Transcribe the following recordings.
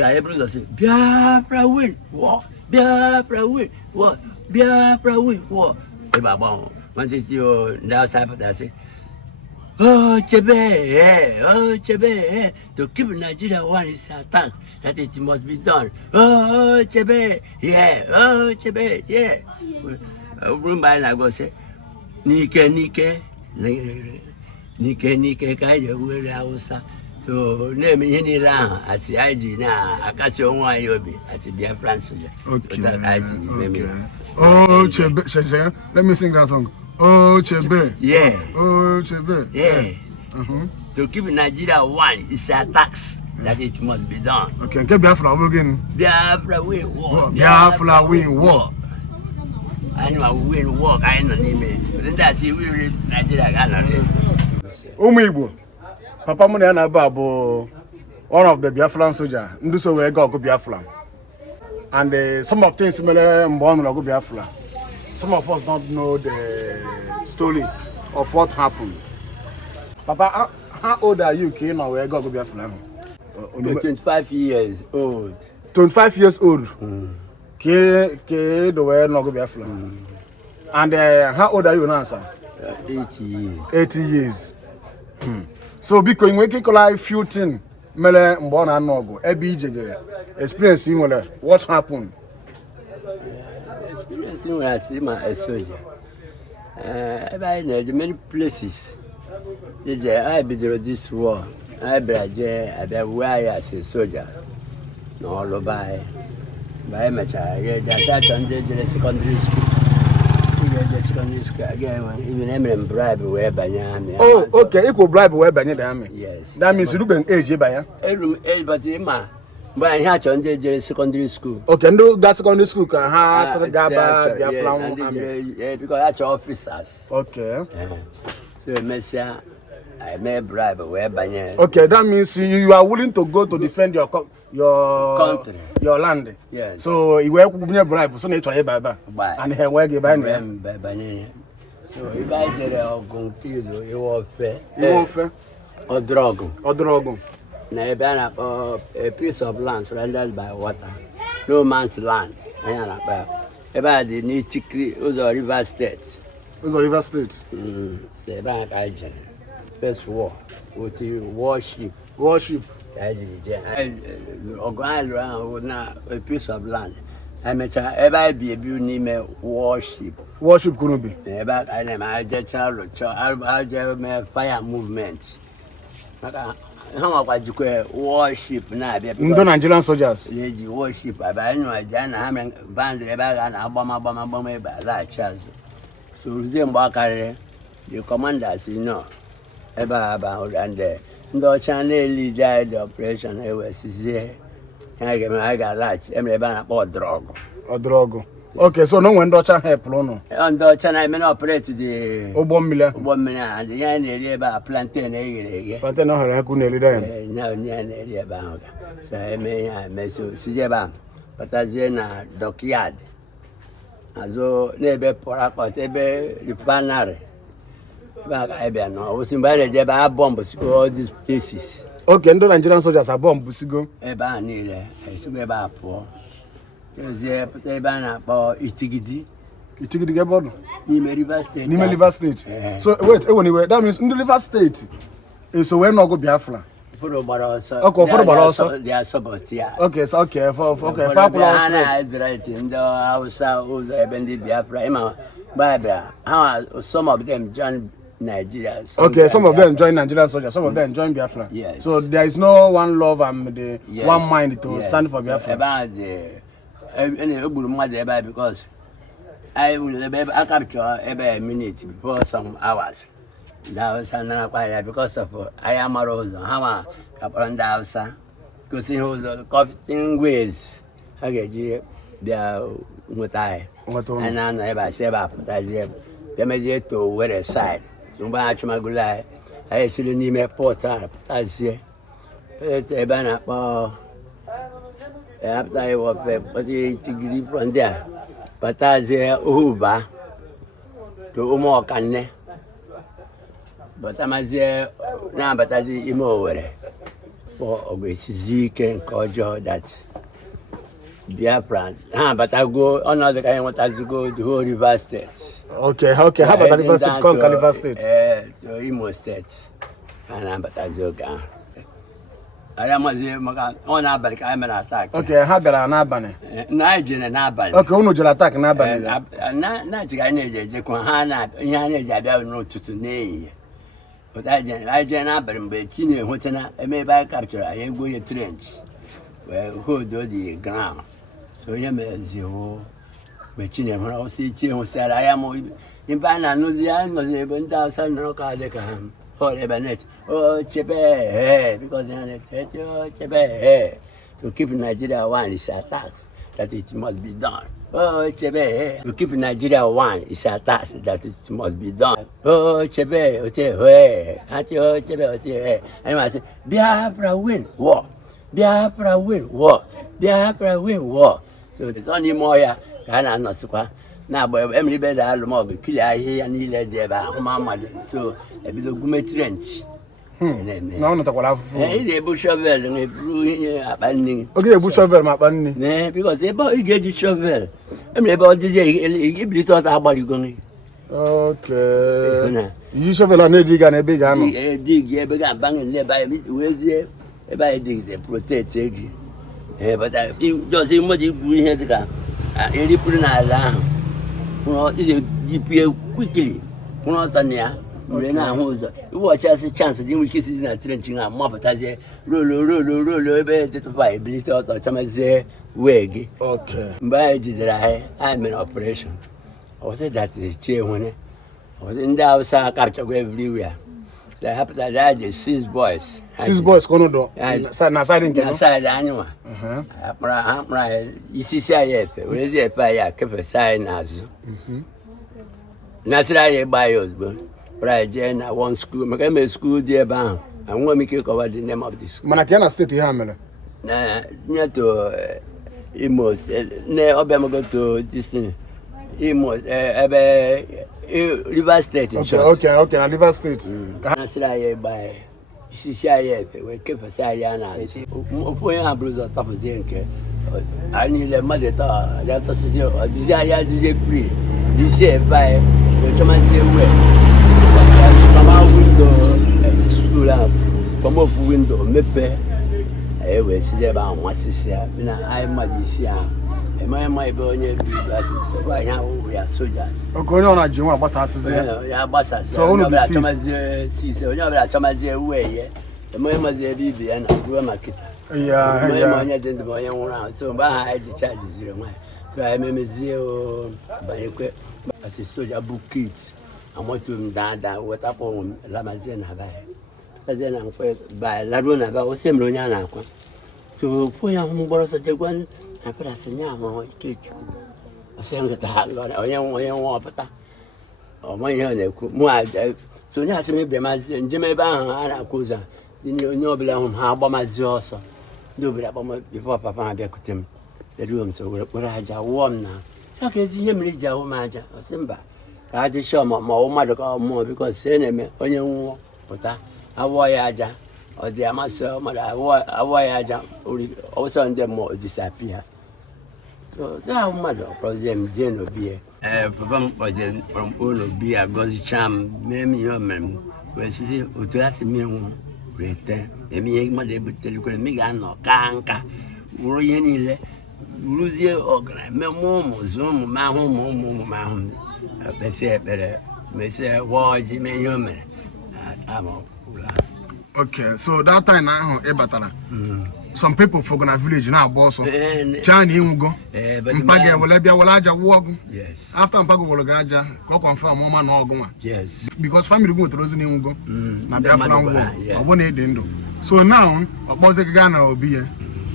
Everybody say, Biafra win, war, Biafra win, war, Biafra win, war. Once it's you now, I say, oh, Chebe, to keep Nigeria one is a task that it must be done. Oh, Chebe, yeah. By I go say, Nike, Kaya, where I was. So, name any round as the IG now, I got your one yobi at the Biafra soldier. Okay. Oh, Chebe, let me sing that song. Oh, Chebe. Yeah. Oh, Chebe. Yeah. To keep Nigeria one is a tax that it must be done. Okay, get Biafra again. Biafra win war. Biafra win war. I know win war. I know name. But that's it. We read Nigeria Ghana. Igbo. Papa Mune Anaba, one of the Biafran soldiers. Ndu so we go Biafra. And some of things similar born go Biafra. Some of us don't know the story of what happened. Papa, how old are you? Can we go Biafra? 25 years old. 25 years old. Can we go Biafra? And how old are you now, sir? 80 years. 80 years. So because we can call few things, mele mbona nogo, ebi jegere. Experience what happened? Experience when I see my soldier. I know many places. I be there this war. I be where as a soldier. No all over. By my child, the secondary school. Even bribe where Banyami. Oh, okay. Equal bribe where Banyami. Yes. That means you do age by but I had on the secondary school. Okay, no, that secondary school can have Gaba, because that's officers. Okay. So, Messia, I may bribe where Banyami. Okay, that means you are willing to go to defend your country, your land. Yes. So you were bribe, so they try Baba. And here where you buy Banyami. So if I did a contizo, you were fair. You were fair. Or dragon. Or dragon. A piece of land surrounded by water. No man's land. About the nitty was a river state. It was a river state. The bank agent. First war. With the warship. Warship. A piece of land. I met ever be a beauty warship. Warship couldn't be. About I just fire movement. How about you warship now? No Nigerian soldiers. Warship. I know I done having band and Obama by that chance. So them Bakare, the commanders, you know, about and the channel leader the operation. I was here. I got large. I'm about drug. Or drug. Okay, so no one Dutch help, no. On the channel, I may operate the 1 million. 1 million, and the area about plantain. Plantain, I couldn't nearly now near about. So I may see about, but as in a dockyard. As though neighbor pour up at the refinery. Back I was invited to buy bombs to all these places. Okay, no Nigerian soldiers are bomb, Busigo. Eba near, I see about poor. They ban about Itigidi. Itigidi Gabon? Nime River State. Nime River State. So, wait, anyway, that means in the River State. So, we're not go Biafra. For about also. Okay, for about also. They are support, yeah. Okay, so, okay, for right in the house, who's a bandit Biafra. Barbara, how some of them join Nigeria. Okay, some of them join Nigerian soldiers, some of them join Biafra. Yes. So there is no one love and the one mind to stand for Biafra. About the because I will capture every minute before some hours. That was another because of I am a rose, Hama, upon the house, because he was a coughing ways. I get you there with I. And I never say about that. They may to wear a side. No matter my good eye. I see the name of Porter. I see a banner. After I was but the from there. But I say, Uba to Umokane. But I'm a now, but I see him over. for Ogwesizi and Kojo that Biafra. But I go another kind want us to go to whole River State. Okay. How about the River State? Come River State. To Imo State. And but I go. I am on Abarik, I'm an attack. Okay, how about an Abane? Nigel and Aban. Okay, who knows your attack in Abane? Not I need Jacohana, Yana, I don't know to name. But I jan Aban, but Chini, what's an I may buy capture, I am going to trench. Well, who do the ground? So you may zero. But Chini, when I see Chin said, I am in Bana, no, the animals, 1,000 rock out the cam. Oh, Chepe, because Chepe, to keep Nigeria one is a tax that it must be done. Oh, Chepe, to keep Nigeria one is a tax that it must be done. Oh, Chepe, and I say, Biafra win war, Biafra win war, Biafra win war. So there's only more here, can I not super. Now, but every bed I love, kill I hear and he led there by Mama. So, a bit of gumet trench. No, not a laugh. A bush shovel and a brew abandoning. Okay, a bush shovel, my bunny. Because they bought you get your shovel. I mean, about this, you thought about you going. Okay. You shovel a dig and a big army. Dig, yeah, began banging there by me. Where's there? If I dig, they protect you. But I just see what you had to go. You put an alarm. GPA quickly. You watch us a chance in which is not trenching a mob as a roll, ability of Chamaze wig. Okay. By Jidrai, I'm in operation. I was that is a chair when I was in the outside capture everywhere. That happened that I had 6 boys. 6 boys, Conodo. Inside annual. You see, where's the fire kept a sign as naturally by us, but I joined one school, my school dear bound. I want me to cover the name of this. Manakana State Hammer. Near to Imos, near Obama go to this thing. Imos, River State. Okay, River State. Naturally by. She said, we keep a sayana. Blues on top of the anchor. I need a mother that was your desire to free. This year by the Chamazi way. Come out window, school up, come up window, mepe. I will see about my sister. I am magician. And my boy, right now we are soldiers. Going on a Juma Bassas. Yeah, Bassas. So, only Chamazi way. The Mamazi Bibi and Grandma. Yeah, so by the charges 0. So I remember 0 by a quick as a soldier book kids. I want to down what up on Lamazena by. So then I'm by Laruna about Semroniana. So, for young boys at the one. I put a signal, I sang at the heart, or young water. Or my young, so now maybe my Jimmy Ban and Akuza, the new belong harbor my zosa. Do it before Papa and Becutim. The room so what I had warm now. So can see him read your major or Simba. I did show my mother more because enemy on your war, but a voyager. Or the Amaso, a voyager, also on them more disappear. So, how much of them Jane will be a from Uno be a gauzy charm, maybe your mem, where she would ask me return. A me, mother, but tell you, Megan or Kanka, Royanile, Ruzia or Memo, Zoom, my home, they say better, may say, war, Jimmy Human. Okay, so that time now, Ebatana. Some people for gonna village now, boss. Chani Ungo, Mpaga, Walabia, Walaja, walk. Yes. After Mpago Wologaja, go confirm Moma Nogo. Yes. Because family go to Rosin Ungo, Nabiafra, I want to so now, a boss a Ghana or beer,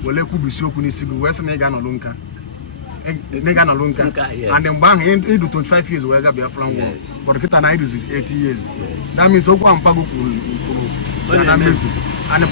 will let Kubi Sokuni Sibu, West Negano Lunka. Negana Lunka, and then bang into 25 years where Biafra war. But Kita Night is 80 years. That means Oko and Pago and